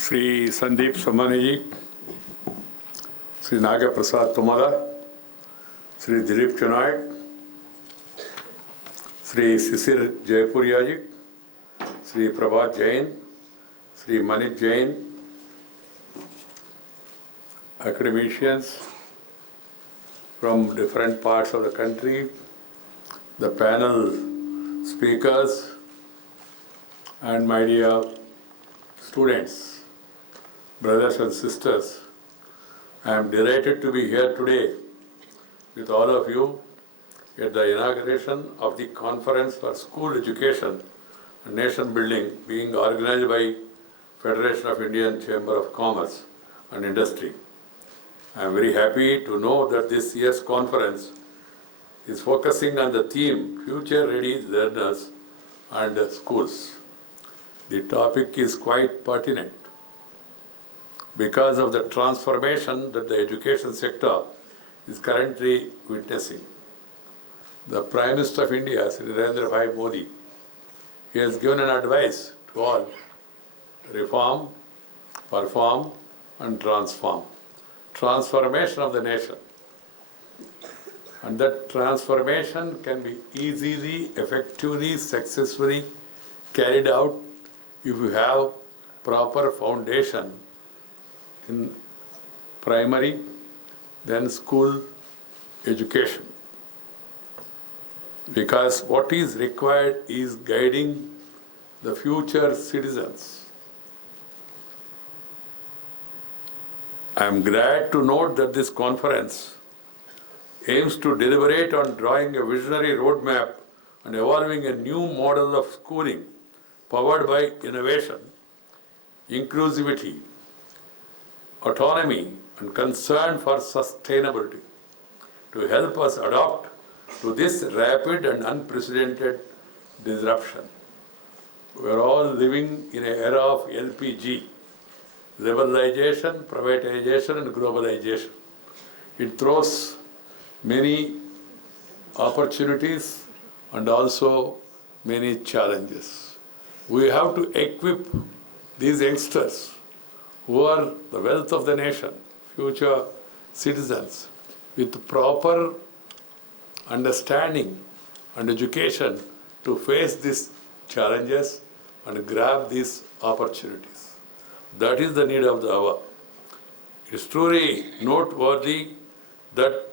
Shri Sandeep Samaniji, Shri Naga Prasad Tumala, Shri Dilip Chanaik, Shri Sisir Jaipuriyaji, Shri Prabhat Jain, Shri Manit Jain, academicians from different parts of the country, the panel speakers, and my dear students, brothers and sisters. I am delighted to be here today with all of you at the inauguration of the Conference for School Education and Nation Building being organized by Federation of Indian Chamber of Commerce and Industry. I am very happy to know that this year's conference is focusing on the theme Future Ready Learners and Schools. The topic is quite pertinent because of the transformation that the education sector is currently witnessing. The Prime Minister of India, Shri Narendra Bhai Modi, he has given an advice to all: reform, perform, and transform. Transformation of the nation. And that transformation can be easily, effectively, successfully carried out if you have proper foundation in primary, then school education. Because what is required is guiding the future citizens. I am glad to note that this conference aims to deliberate on drawing a visionary roadmap and evolving a new model of schooling powered by innovation, inclusivity, autonomy, and concern for sustainability to help us adapt to this rapid and unprecedented disruption. We are all living in an era of LPG, liberalization, privatization, and globalization. It throws many opportunities and also many challenges. We have to equip these youngsters who are the wealth of the nation, future citizens, with proper understanding and education to face these challenges and grab these opportunities. That is the need of the hour. It is truly noteworthy that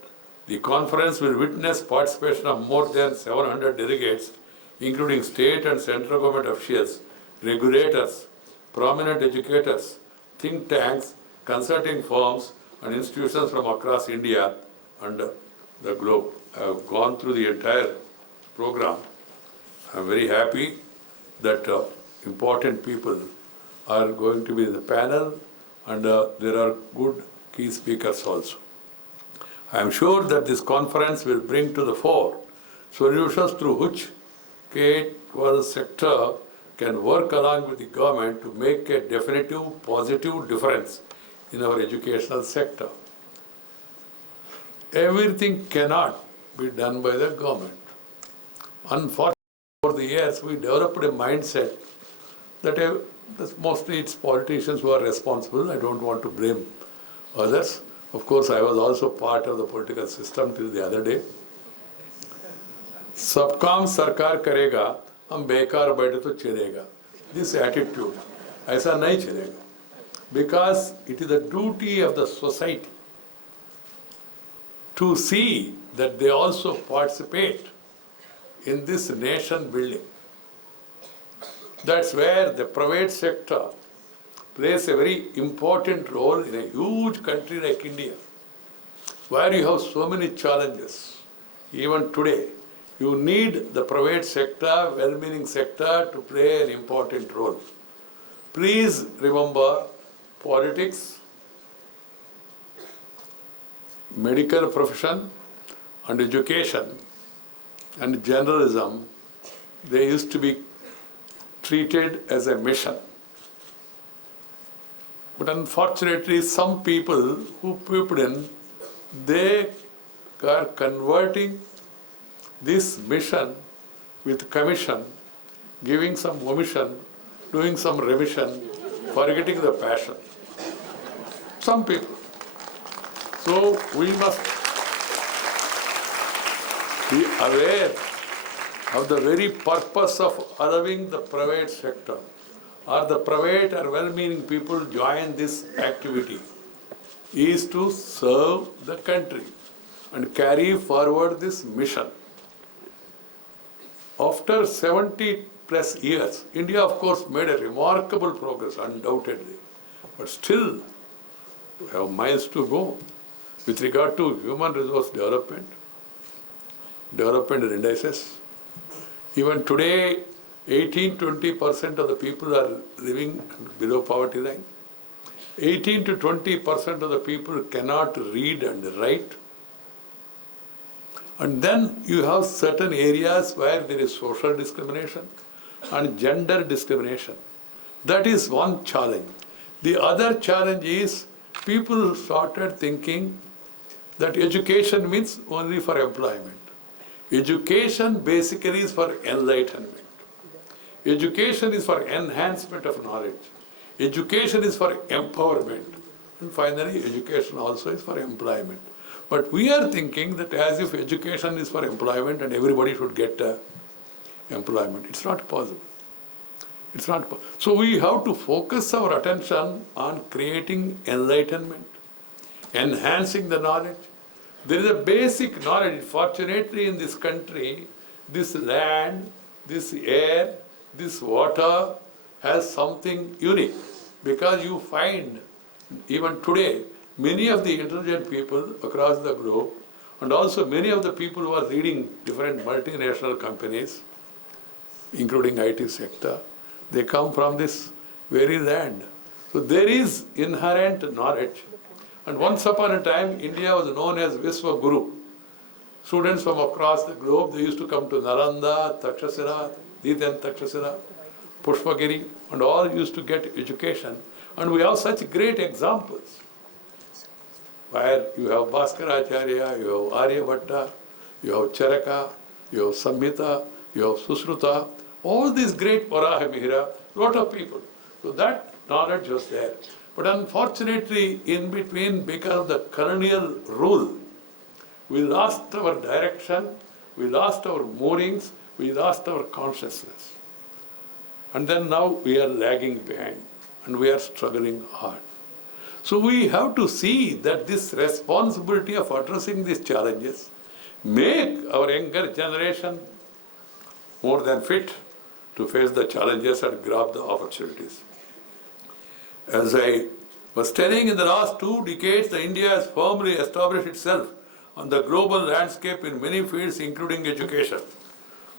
the conference will witness participation of more than 700 delegates, including state and central government officials, regulators, prominent educators, think tanks, consulting firms, and institutions from across India and the globe. I have gone through the entire program. I am very happy that important people are going to be in the panel, and there are good key speakers also. I am sure that this conference will bring to the fore solutions through which K-12 sector can work along with the government to make a definitive positive difference in our educational sector. Everything cannot be done by the government. Unfortunately, over the years, we developed a mindset that mostly it's politicians who are responsible. I don't want to blame others. Of course, I was also part of the political system till the other day. सब काम सरकार करेगा, हम बेकार बैठे तो चलेगा. This attitude, ऐसा नहीं चलेगा. Because it is the duty of the society to see that they also participate in this nation building. That's where the private sector plays a very important role in a huge country like India, where you have so many challenges. Even today, you need the private sector, well-meaning sector, to play an important role. Please remember, politics, medical profession, and education, and journalism, they used to be treated as a mission. But unfortunately, some people who peeped in, they are converting this mission with commission, giving some omission, doing some remission, forgetting the passion. Some people. So we must be aware of the very purpose of allowing the private sector or the private or well-meaning people join this activity is to serve the country and carry forward this mission. After 70 plus years, India of course made a remarkable progress, undoubtedly, but still we have miles to go with regard to human resource development indices. Even today, 18-20% of the people are living below poverty line. 18 to 20% of the people cannot read and write. And then you have certain areas where there is social discrimination and gender discrimination. That is one challenge. The other challenge is people started thinking that education means only for employment. Education basically is for enlightenment. Education is for enhancement of knowledge. Education is for empowerment. And finally, education also is for employment. But we are thinking that as if education is for employment and everybody should get employment. It's not possible. It's not possible. So we have to focus our attention on creating enlightenment, enhancing the knowledge. There is a basic knowledge. Fortunately, in this country, this land, this air, this water has something unique, because you find even today many of the intelligent people across the globe, and also many of the people who are leading different multinational companies, including IT sector, they come from this very land. So there is inherent knowledge. And once upon a time, India was known as Viswa Guru. Students from across the globe, they used to come to Nalanda, Takshasila, Diten Takshasila, Pushpagiri, and all used to get education. And we have such great examples, where you have Bhaskaracharya, you have Aryabhatta, you have Charaka, you have Samhita, you have Susruta, all these great Varahamihira, lot of people. So that knowledge was there. But unfortunately, in between, because of the colonial rule, we lost our direction, we lost our moorings, we lost our consciousness. And then now we are lagging behind and we are struggling hard. So we have to see that this responsibility of addressing these challenges make our younger generation more than fit to face the challenges and grab the opportunities. As I was telling, in the last 2 decades, India has firmly established itself on the global landscape in many fields, including education.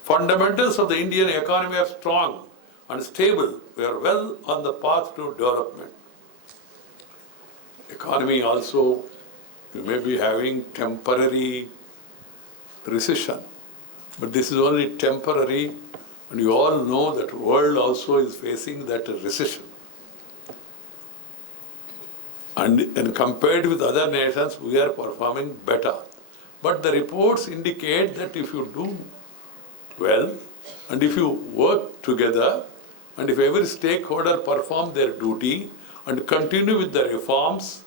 Fundamentals of the Indian economy are strong and stable. We are well on the path to development. Economy also, we may be having temporary recession, but this is only temporary, and you all know that the world also is facing that recession. And compared with other nations, we are performing better. But the reports indicate that if you do well, and if you work together, and if every stakeholder perform their duty and continue with the reforms,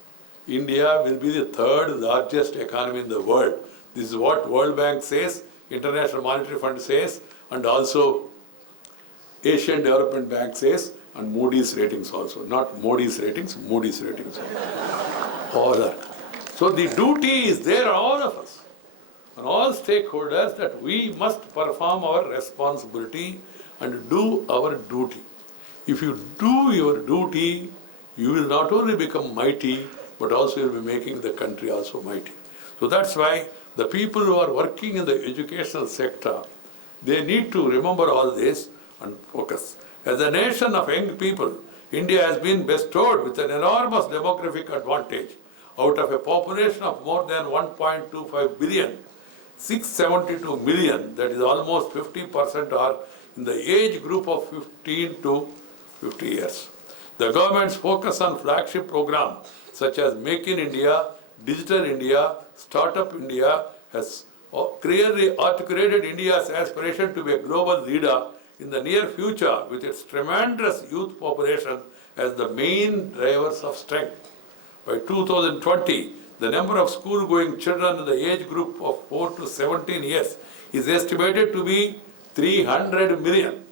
India will be the 3rd largest economy in the world. This is what World Bank says, International Monetary Fund says, and also Asian Development Bank says, and Moody's ratings also. Not Modi's ratings, Moody's ratings. All that. So the duty is there on all of us, on all stakeholders, that we must perform our responsibility and do our duty. If you do your duty, you will not only become mighty, but also you will be making the country also mighty. So that's why the people who are working in the educational sector, they need to remember all this and focus. As a nation of young people, India has been bestowed with an enormous demographic advantage. Out of a population of more than 1.25 billion, 672 million, that is almost 50%, are in the age group of 15 to 50 years. The government's focus on flagship programs such as Make in India, Digital India, Startup India has clearly articulated India's aspiration to be a global leader in the near future. With its tremendous youth population as the main drivers of strength. By 2020, the number of school-going children in the age group of 4 to 17 years is estimated to be 300 million.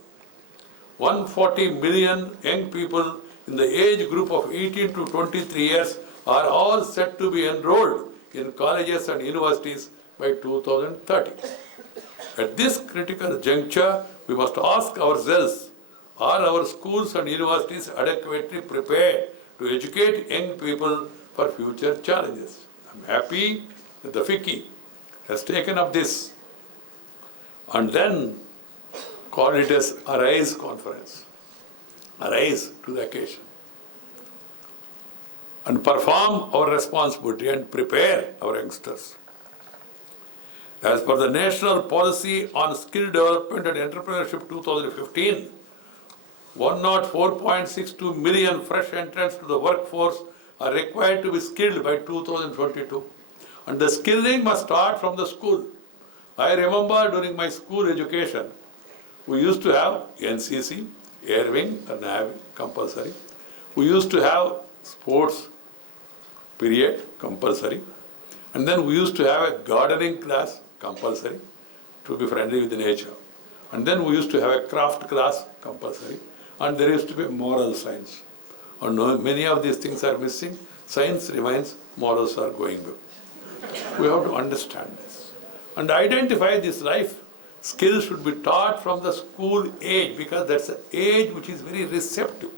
140 million young people in the age group of 18 to 23 years are all set to be enrolled in colleges and universities by 2030. At this critical juncture, we must ask ourselves, are our schools and universities adequately prepared to educate young people for future challenges? I'm happy that the FICCI has taken up this and then called it as Arise Conference. Arise to the occasion and perform our responsibility and prepare our youngsters. As per the National Policy on Skill Development and Entrepreneurship 2015, 104.62 million fresh entrants to the workforce are required to be skilled by 2022. And the skilling must start from the school. I remember during my school education, we used to have NCC, Air Wing, and Navy, compulsory. We used to have sports period, compulsory. And then we used to have a gardening class, compulsory, to be friendly with nature. And then we used to have a craft class, compulsory. And there used to be moral science. And many of these things are missing. Science remains, morals are going back. We have to understand this. And identify this life skills should be taught from the school age, because that's an age which is very receptive,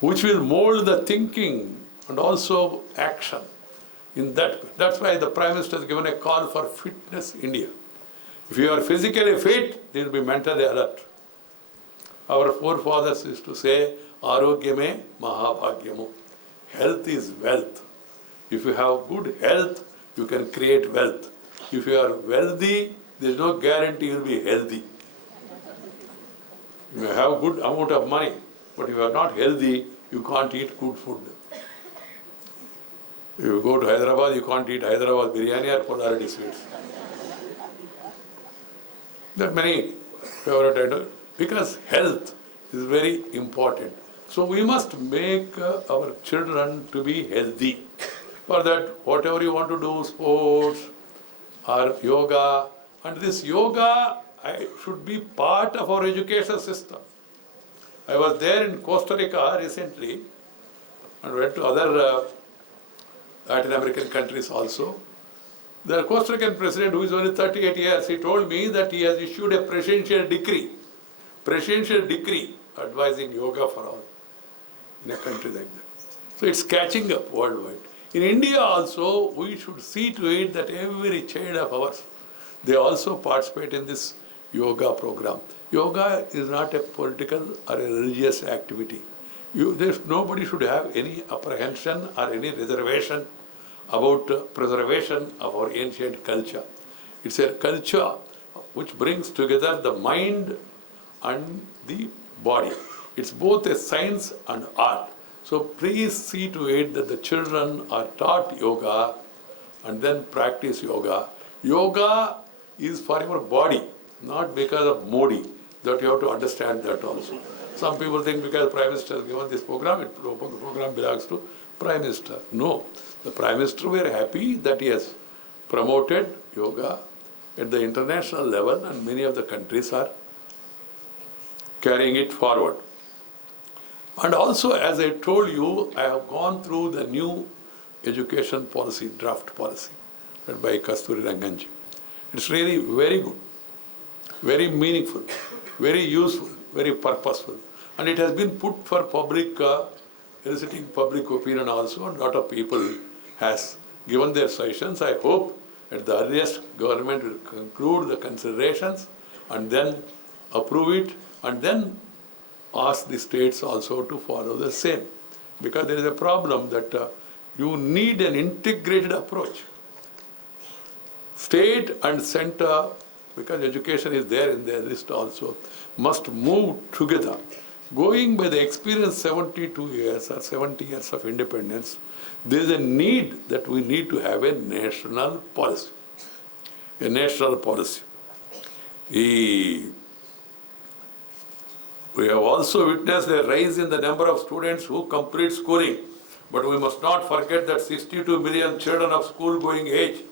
which will mold the thinking and also action in that. That's why the Prime Minister has given a call for Fitness India. If you are physically fit, you will be mentally alert. Our forefathers used to say, Arogyame Mahabhagyamu. Health is wealth. If you have good health, you can create wealth. If you are wealthy, there is no guarantee you will be healthy. You may have good amount of money, but if you are not healthy, you can't eat good food. If you go to Hyderabad, you can't eat Hyderabad biryani or Polarity sweets. There are many favorite items, because health is very important. So we must make our children to be healthy. For that, whatever you want to do, sports or yoga, and this yoga should be part of our education system. I was there in Costa Rica recently and went to other Latin American countries also. The Costa Rican president, who is only 38 years, he told me that he has issued a presidential decree advising yoga for all in a country like that. So it's catching up worldwide. In India also, we should see to it that every child of ours, they also participate in this yoga program. Yoga is not a political or a religious activity. Nobody should have any apprehension or any reservation about preservation of our ancient culture. It's a culture which brings together the mind and the body. It's both a science and art. So please see to it that the children are taught yoga and then practice yoga. Yoga is for your body, not because of Modi. That you have to understand that also. Some people think because Prime Minister has given this program, the program belongs to Prime Minister. No. The Prime Minister, we are happy that he has promoted yoga at the international level, and many of the countries are carrying it forward. And also, as I told you, I have gone through the new education policy, draft policy, led by Kasturi Ranganji. It's really very good, very meaningful, very useful, very purposeful. And it has been put for public, eliciting public opinion also, and a lot of people has given their suggestions. I hope at the earliest government will conclude the considerations and then approve it, and then ask the states also to follow the same. Because there is a problem that you need an integrated approach. State and center, because education is there in their list also, must move together. Going by the experience 72 years or 70 years of independence, there is a need that we need to have a national policy. A national policy. We We have also witnessed a rise in the number of students who complete schooling. But we must not forget that 62 million children of school-going age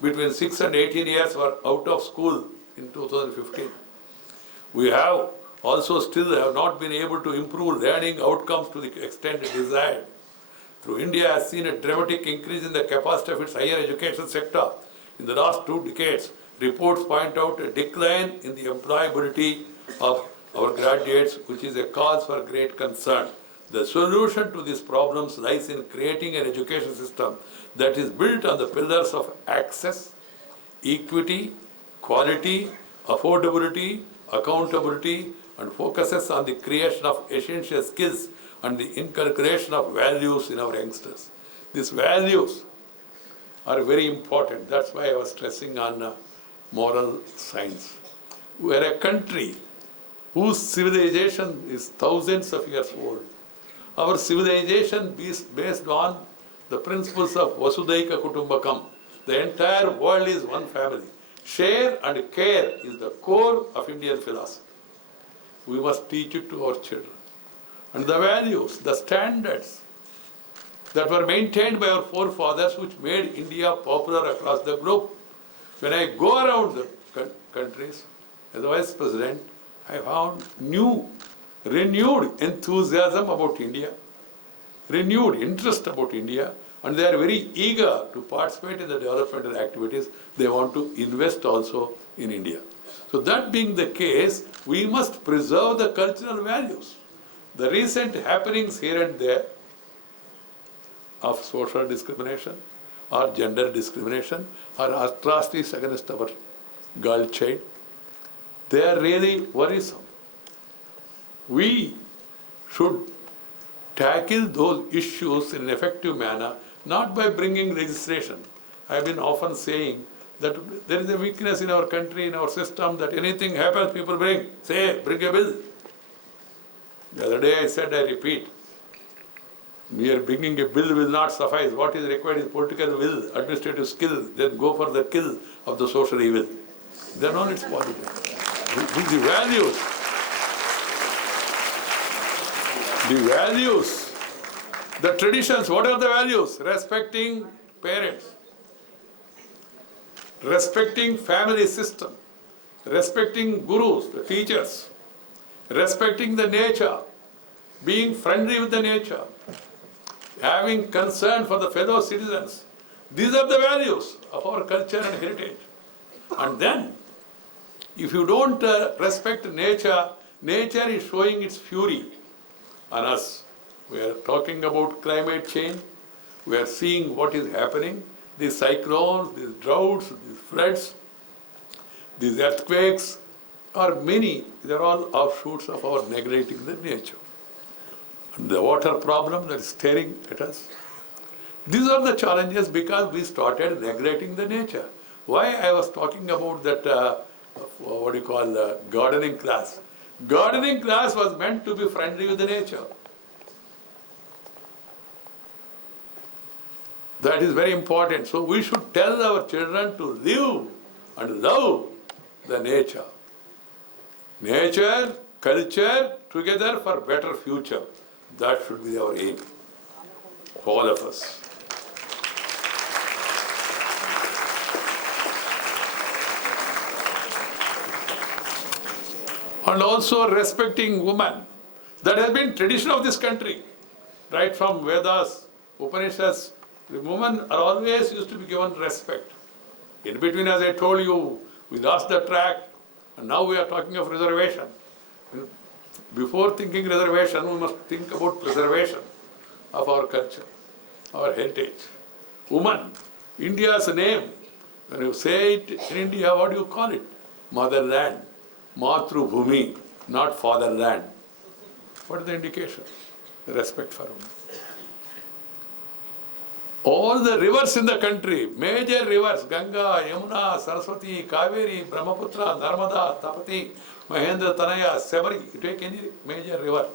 between 6 and 18 years were out of school in 2015. We have also still have not been able to improve learning outcomes to the extent desired. Through India has seen a dramatic increase in the capacity of its higher education sector in the last 2 decades. Reports point out a decline in the employability of our graduates, which is a cause for great concern. The solution to these problems lies in creating an education system that is built on the pillars of access, equity, quality, affordability, accountability, and focuses on the creation of essential skills and the inculcation of values in our youngsters. These values are very important. That's why I was stressing on moral science. We are a country whose civilization is thousands of years old. Our civilization is based on the principles of Vasudaika Kutumbakam. The entire world is one family. Share and care is the core of Indian philosophy. We must teach it to our children. And the values, the standards that were maintained by our forefathers, which made India popular across the globe. When I go around the countries as a vice president, I found renewed enthusiasm about India, renewed interest about India, and they are very eager to participate in the developmental activities. They want to invest also in India. So that being the case, we must preserve the cultural values. The recent happenings here and there of social discrimination or gender discrimination or atrocities against our girl child, they are really worrisome. We should tackle those issues in an effective manner, not by bringing legislation. I have been often saying that there is a weakness in our country, in our system, that anything happens, people bring a bill. The other day I said, I repeat, mere bringing a bill will not suffice. What is required is political will, administrative skill, then go for the kill of the social evil. Then on it's possible. The values, the traditions, what are the values? Respecting parents, respecting family system, respecting gurus, the teachers, respecting the nature, being friendly with the nature, having concern for the fellow citizens. These are the values of our culture and heritage. And then, if you don't respect nature, nature is showing its fury on us. We are talking about climate change. We are seeing what is happening. These cyclones, these droughts, these floods, these earthquakes are many. They are all offshoots of our neglecting the nature. And the water problem that is staring at us. These are the challenges because we started neglecting the nature. Why I was talking about that, gardening class. Gardening class was meant to be friendly with the nature. That is very important. So we should tell our children to live and love the nature. Nature, culture, together for better future. That should be our aim, all of us. And also respecting women. That has been tradition of this country. Right from Vedas, Upanishads, the women are always used to be given respect. In between, as I told you, we lost the track, and now we are talking of reservation. Before thinking reservation, we must think about preservation of our culture, our heritage. Woman, India's name, when you say it in India, what do you call it? Motherland. Matru Bhumi, not fatherland. What is the indication? Respect for women. All the rivers in the country, major rivers, Ganga, Yamuna, Saraswati, Kaveri, Brahmaputra, Narmada, Tapati, Mahendra, Tanaya, Sabari, you take any major river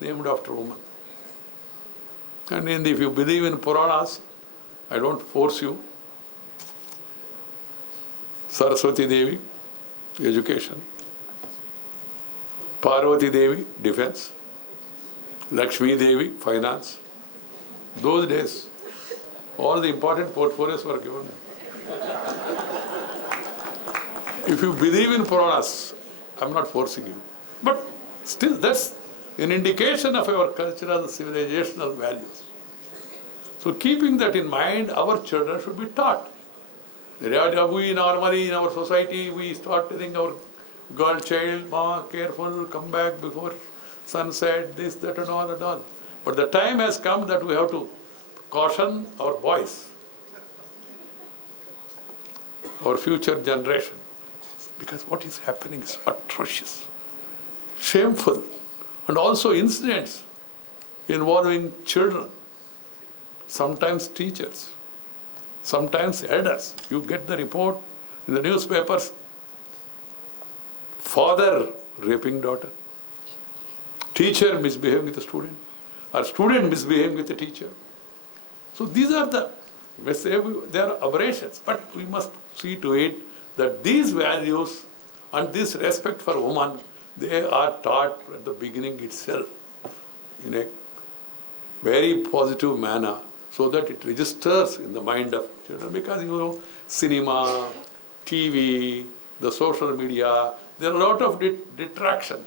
named after woman. And if you believe in Puranas, I don't force you. Saraswati Devi, education. Parvati Devi, defense. Lakshmi Devi, finance. Those days, all the important portfolios were given. If you believe in Puranas, I'm not forcing you. But still, that's an indication of our cultural, civilizational values. So keeping that in mind, our children should be taught. We normally in our society, we start telling our girl child, Ma, careful, come back before sunset, this, that and all and all. But the time has come that we have to caution our boys, our future generation. Because what is happening is atrocious, shameful, and also incidents involving children, sometimes teachers, sometimes elders. You get the report in the newspapers, father raping daughter, teacher misbehaving with the student, or student misbehaving with the teacher. So these are they are aberrations, but we must see to it that these values and this respect for woman, they are taught at the beginning itself in a very positive manner, so that it registers in the mind of children. Because cinema, TV, the social media, there are a lot of detractions.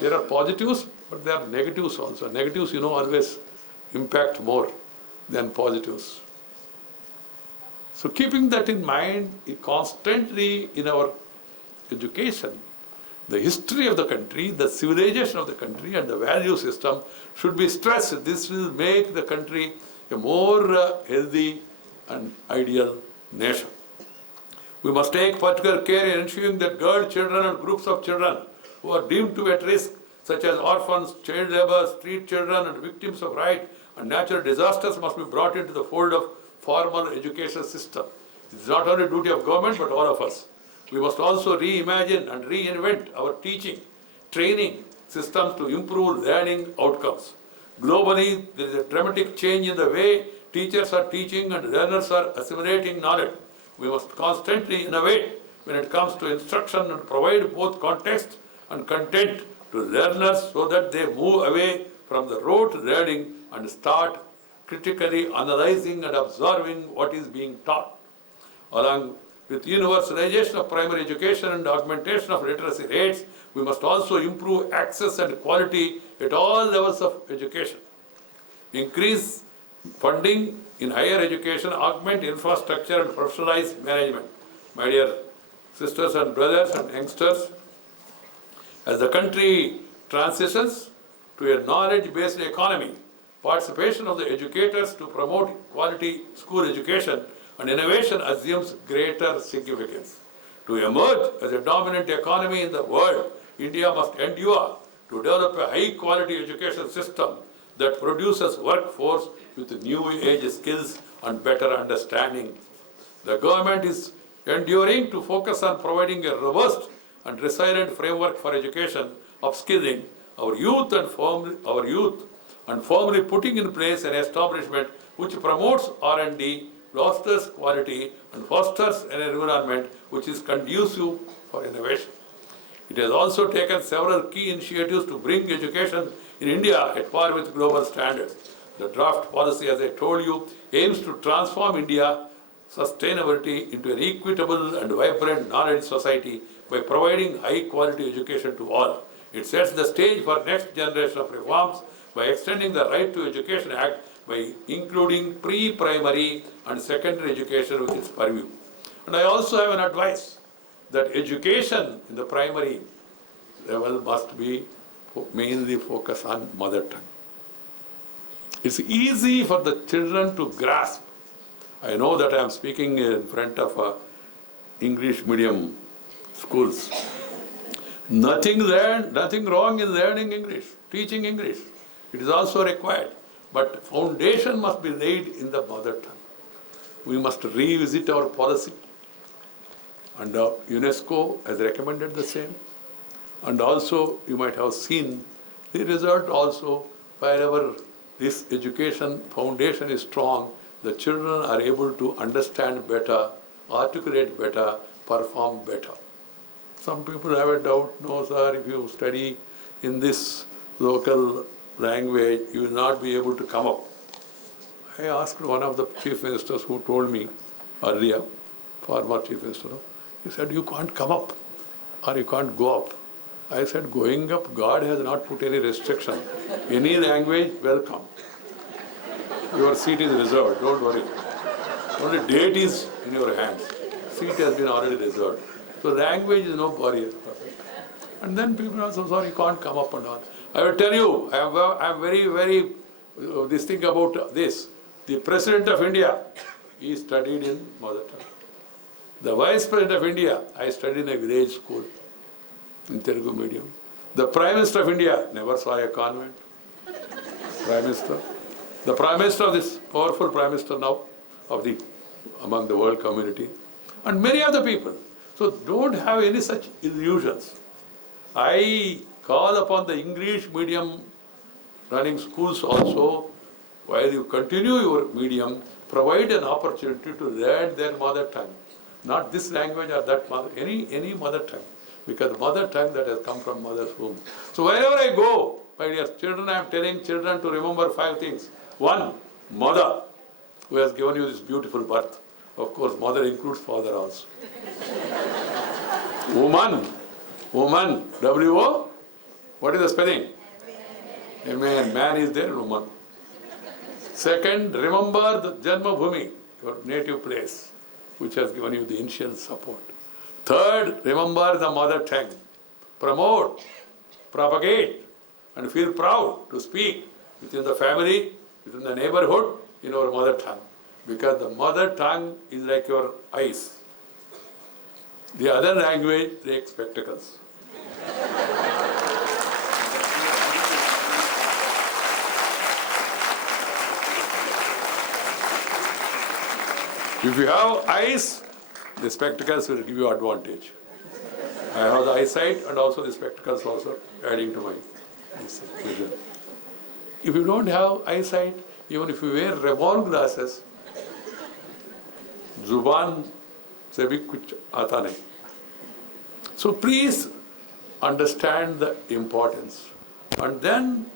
There are positives, but there are negatives also. Negatives, always impact more than positives. So keeping that in mind, constantly in our education, the history of the country, the civilization of the country, and the value system should be stressed. This will make the country a more healthy and ideal nation. We must take particular care in ensuring that girl children and groups of children who are deemed to be at risk, such as orphans, child labor, street children, and victims of riot and natural disasters, must be brought into the fold of formal education system. It is not only duty of government, but all of us. We must also reimagine and reinvent our teaching, training systems to improve learning outcomes. Globally, there is a dramatic change in the way teachers are teaching and learners are assimilating knowledge. We must constantly innovate when it comes to instruction and provide both context and content to learners so that they move away from the rote learning and start critically analyzing and observing what is being taught. Along with universalization of primary education and augmentation of literacy rates, we must also improve access and quality at all levels of education. Increase funding in higher education, augment infrastructure and professionalize management. My dear sisters and brothers and youngsters, as the country transitions to a knowledge-based economy, participation of the educators to promote quality school education and innovation assumes greater significance. To emerge as a dominant economy in the world, India must endure to develop a high-quality education system that produces workforce with new age skills and better understanding. The government is enduring to focus on providing a robust and resilient framework for education, upskilling our youth and firmly putting in place an establishment which promotes R&D, fosters quality, and fosters an environment which is conducive for innovation. It has also taken several key initiatives to bring education in India at par with global standards. The draft policy, as I told you, aims to transform India's sustainability into an equitable and vibrant knowledge society by providing high-quality education to all. It sets the stage for next generation of reforms by extending the Right to Education Act by including pre-primary and secondary education with its purview. And I also have an advice that education in the primary level must be mainly focused on mother tongue. It's easy for the children to grasp. I know that I am speaking in front of English medium schools. Nothing wrong in learning English, teaching English. It is also required. But foundation must be laid in the mother tongue. We must revisit our policy. And UNESCO has recommended the same. And also, you might have seen the result also, wherever this education foundation is strong, the children are able to understand better, articulate better, perform better. Some people have a doubt, no sir, if you study in this local language, you will not be able to come up. I asked one of the chief ministers who told me earlier, former chief minister, he said, you can't come up or you can't go up. I said, going up, God has not put any restriction. Any language, welcome. Your seat is reserved, don't worry. Only date is in your hands. Seat has been already reserved. So language is no barrier. And then people are so sorry, you can't come up and all. I will tell you, I am very, this thing about this. The President of India, he studied in mother tongue. The Vice President of India, I studied in a village school, in Telugu medium. The Prime Minister of India, never saw a convent. Prime Minister. The Prime Minister of this powerful Prime Minister now, among the world community. And many other people. So don't have any such illusions. I call upon the English medium running schools also, while you continue your medium, provide an opportunity to learn their mother tongue. Not this language or that mother, any mother tongue. Because mother tongue that has come from mother's womb. So wherever I go, my dear children, I am telling children to remember 5 things. 1, mother, who has given you this beautiful birth. Of course, mother includes father also. Woman, W-O, what is the spelling? Amen. Man is there, woman. Second, remember the Janma Bhumi, your native place, which has given you the initial support. Third, remember the mother tongue. Promote, propagate, and feel proud to speak within the family, within the neighborhood, in our mother tongue. Because the mother tongue is like your eyes. The other language, like spectacles. If you have eyes, the spectacles will give you advantage. I have the eyesight and also the spectacles also adding to my vision. If you don't have eyesight, even if you wear revolve glasses, Zuban se bhi kuch aata nahi. So please understand the importance. And then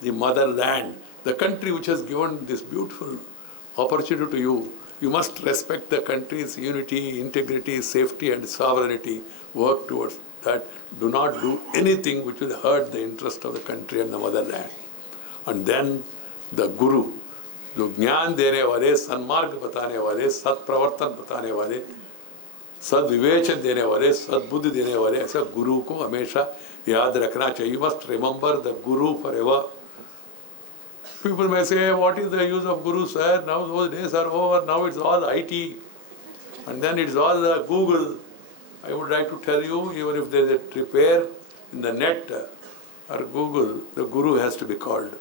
the motherland, the country which has given this beautiful opportunity to you, you must respect the country's unity, integrity, safety and sovereignty. Work towards that. Do not do anything which will hurt the interest of the country and the motherland. And then the Guru, जो ज्ञान देने वाले, सन्मार्ग बताने वाले, सत प्रवर्तन बताने वाले, सद्विवेचन देने वाले, सद्बुद्धि देने वाले, ऐसा गुरु को हमेशा याद रखना चाहिए. You must remember the Guru forever. People may say, what is the use of Guru, sir? Now those days are over, now it's all IT. And then it's all Google. I would like to tell you, even if there is a repair in the net or Google, the Guru has to be called.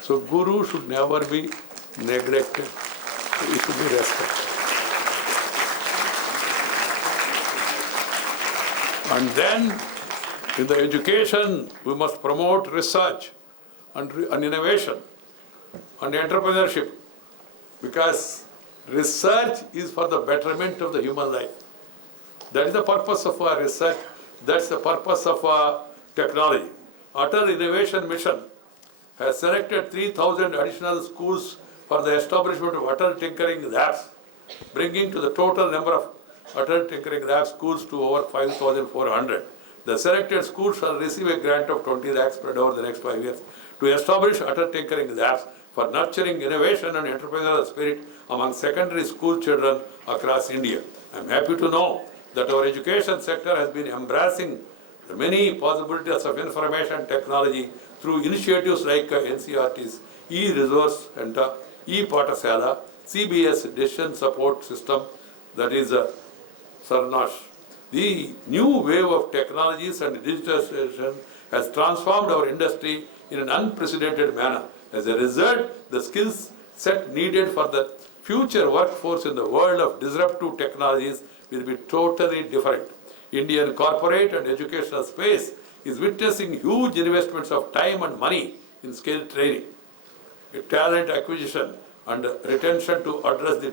So Guru should never be neglected. He should be respected. And then in the education, we must promote research and innovation and entrepreneurship, because research is for the betterment of the human life. That is the purpose of our research. That's the purpose of our technology. Atal Innovation Mission has selected 3,000 additional schools for the establishment of Atal Tinkering Labs, bringing to the total number of Atal Tinkering Lab schools to over 5,400. The selected schools shall receive a grant of 20 lakhs spread over the next 5 years to establish Atal Tinkering Labs for nurturing innovation and entrepreneurial spirit among secondary school children across India. I am happy to know that our education sector has been embracing the many possibilities of information technology through initiatives like NCRT's e-resource center, e-Pathashala, CBS decision support system, that is Sarnash. The new wave of technologies and digitalization has transformed our industry in an unprecedented manner. As a result, the skills set needed for the future workforce in the world of disruptive technologies will be totally different. Indian corporate and educational space is witnessing huge investments of time and money in skill training, talent acquisition and retention to address the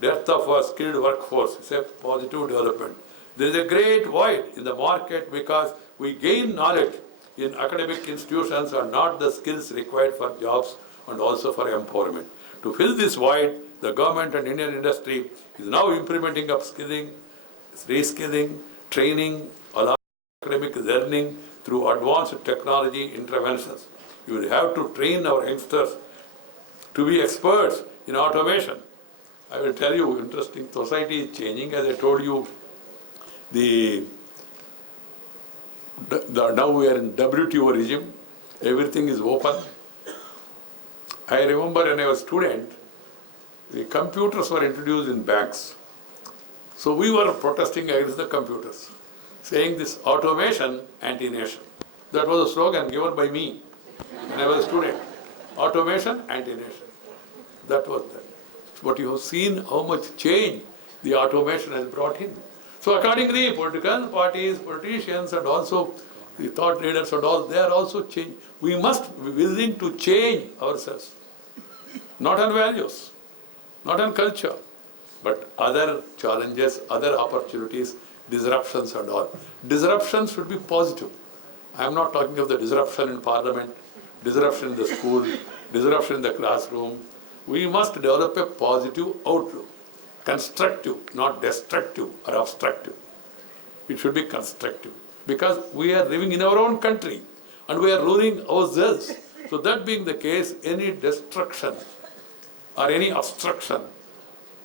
dearth of a skilled workforce. It's a positive development. There is a great void in the market because we gain knowledge in academic institutions and not the skills required for jobs and also for empowerment. To fill this void, the government and Indian industry is now implementing upskilling, reskilling, training, along with academic learning through advanced technology interventions. You will have to train our youngsters to be experts in automation. I will tell you, interesting, society is changing. As I told you, now we are in WTO regime. Everything is open. I remember when I was a student, the computers were introduced in banks. So we were protesting against the computers, saying this automation anti-nation. That was a slogan given by me when I was a student. Automation anti-nation. That was that. But you have seen how much change the automation has brought in. So accordingly, political parties, politicians, and also the thought leaders and all, they are also changing. We must be willing to change ourselves. Not on values, not on culture, but other challenges, other opportunities, disruptions and all. Disruptions should be positive. I am not talking of the disruption in parliament, disruption in the school, disruption in the classroom. We must develop a positive outlook, constructive, not destructive or obstructive. It should be constructive because we are living in our own country and we are ruling ourselves. So that being the case, any destruction or any obstruction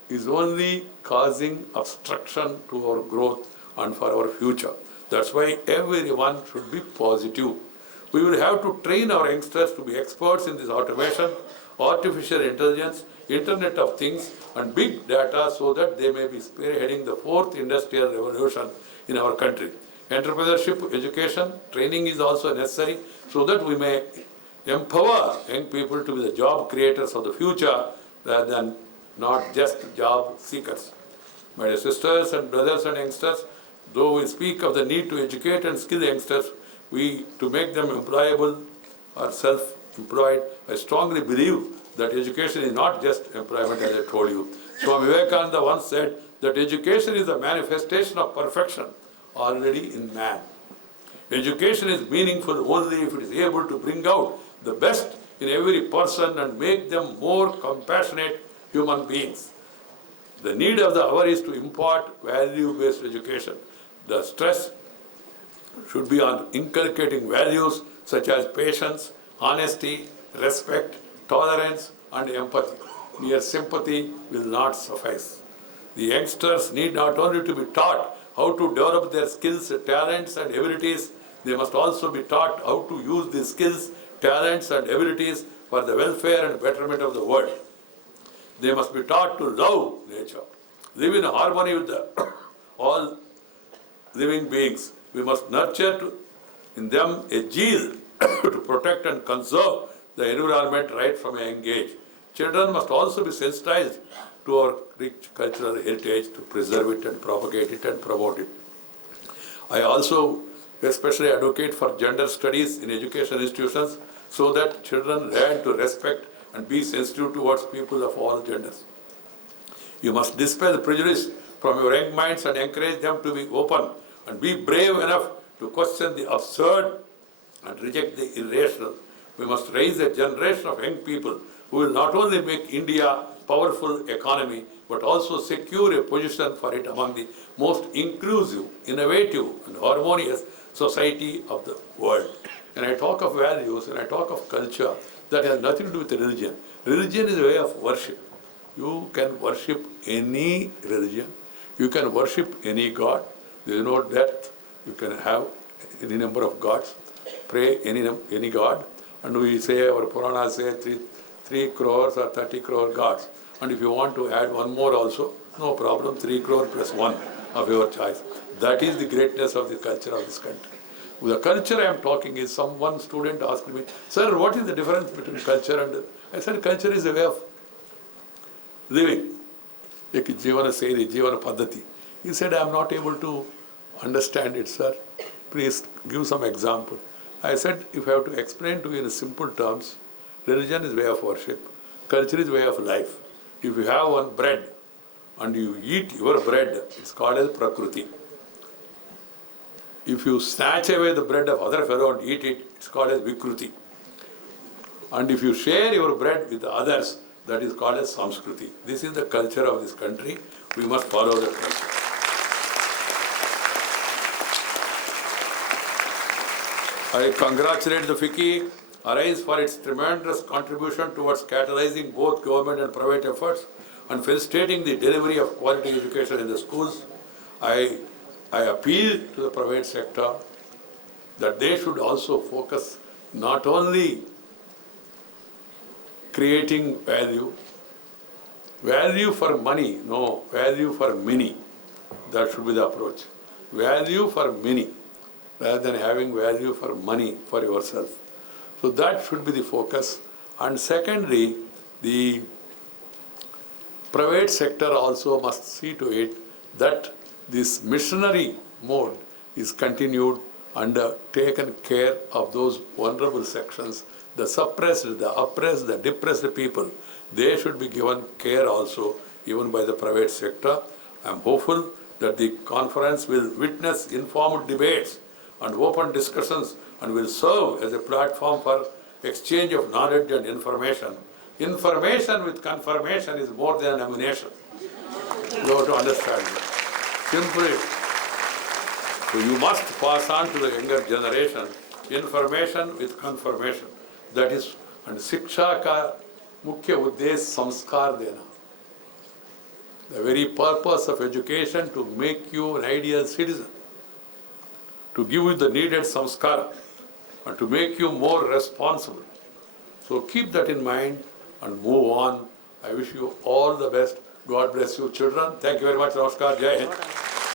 is only causing obstruction to our growth and for our future. That's why everyone should be positive. We will have to train our youngsters to be experts in this automation, artificial intelligence, Internet of Things, and big data so that they may be spearheading the fourth industrial revolution in our country. Entrepreneurship, education, training is also necessary so that we may empower young people to be the job creators of the future rather than not just job seekers. My dear sisters and brothers and youngsters, though we speak of the need to educate and skill youngsters, to make them employable or self-employed, I strongly believe that education is not just employment, as I told you. Swami Vivekananda once said that education is a manifestation of perfection already in man. Education is meaningful only if it is able to bring out the best in every person and make them more compassionate human beings. The need of the hour is to impart value-based education. The stress should be on inculcating values such as patience, honesty, respect, tolerance, and empathy. Mere sympathy will not suffice. The youngsters need not only to be taught how to develop their skills, talents, and abilities, they must also be taught how to use these skills, talents, and abilities for the welfare and betterment of the world. They must be taught to love nature, live in harmony with all living beings. We must nurture in them a zeal to protect and conserve the environment right from a young age. Children must also be sensitized to our rich cultural heritage to preserve it and propagate it and promote it. I also especially advocate for gender studies in education institutions so that children learn to respect and be sensitive towards people of all genders. You must dispel prejudice from your young minds and encourage them to be open and be brave enough to question the absurd and reject the irrational. We must raise a generation of young people who will not only make India a powerful economy, but also secure a position for it among the most inclusive, innovative, and harmonious society of the world. And I talk of values and I talk of culture, that has nothing to do with religion. Religion is a way of worship. You can worship any religion. You can worship any God. There is no death. You can have any number of gods. Pray any God. And we say, our Puranas say 3 crores or 30 crore gods. And if you want to add one more also, no problem, 3 crore plus 1 of your choice. That is the greatness of the culture of this country. The culture I am talking is, one student asked me, sir, what is the difference between culture and... I said, culture is a way of living. Like Jivana Seri, Jivana Paddhati. He said, I am not able to understand it, sir. Please give some example. I said, if I have to explain to you in simple terms, religion is way of worship, culture is way of life. If you have one bread and you eat your bread, it's called as Prakriti. If you snatch away the bread of other fellow and eat it, it's called as vikruti. And if you share your bread with others, that is called as samskruti. This is the culture of this country. We must follow that culture. I congratulate the FICCI Arise for its tremendous contribution towards catalyzing both government and private efforts and facilitating the delivery of quality education in the schools. I appeal to the private sector that they should also focus not only creating value for money, no, value for many. That should be the approach. Value for many, rather than having value for money for yourself. So that should be the focus. And secondly, the private sector also must see to it that this missionary mode is continued and taken care of those vulnerable sections, the suppressed, the oppressed, the depressed people. They should be given care also, even by the private sector. I am hopeful that the conference will witness informed debates and open discussions and will serve as a platform for exchange of knowledge and information. Information with confirmation is more than ammunition. You have to understand it. Simply, so you must pass on to the younger generation information with confirmation. That is, and Shiksha ka mukhya uddesh samskar dena. The very purpose of education to make you an ideal citizen, to give you the needed samskara, and to make you more responsible. So keep that in mind and move on. I wish you all the best. God bless you, children. Thank you very much. Namaskar. Jai Hind.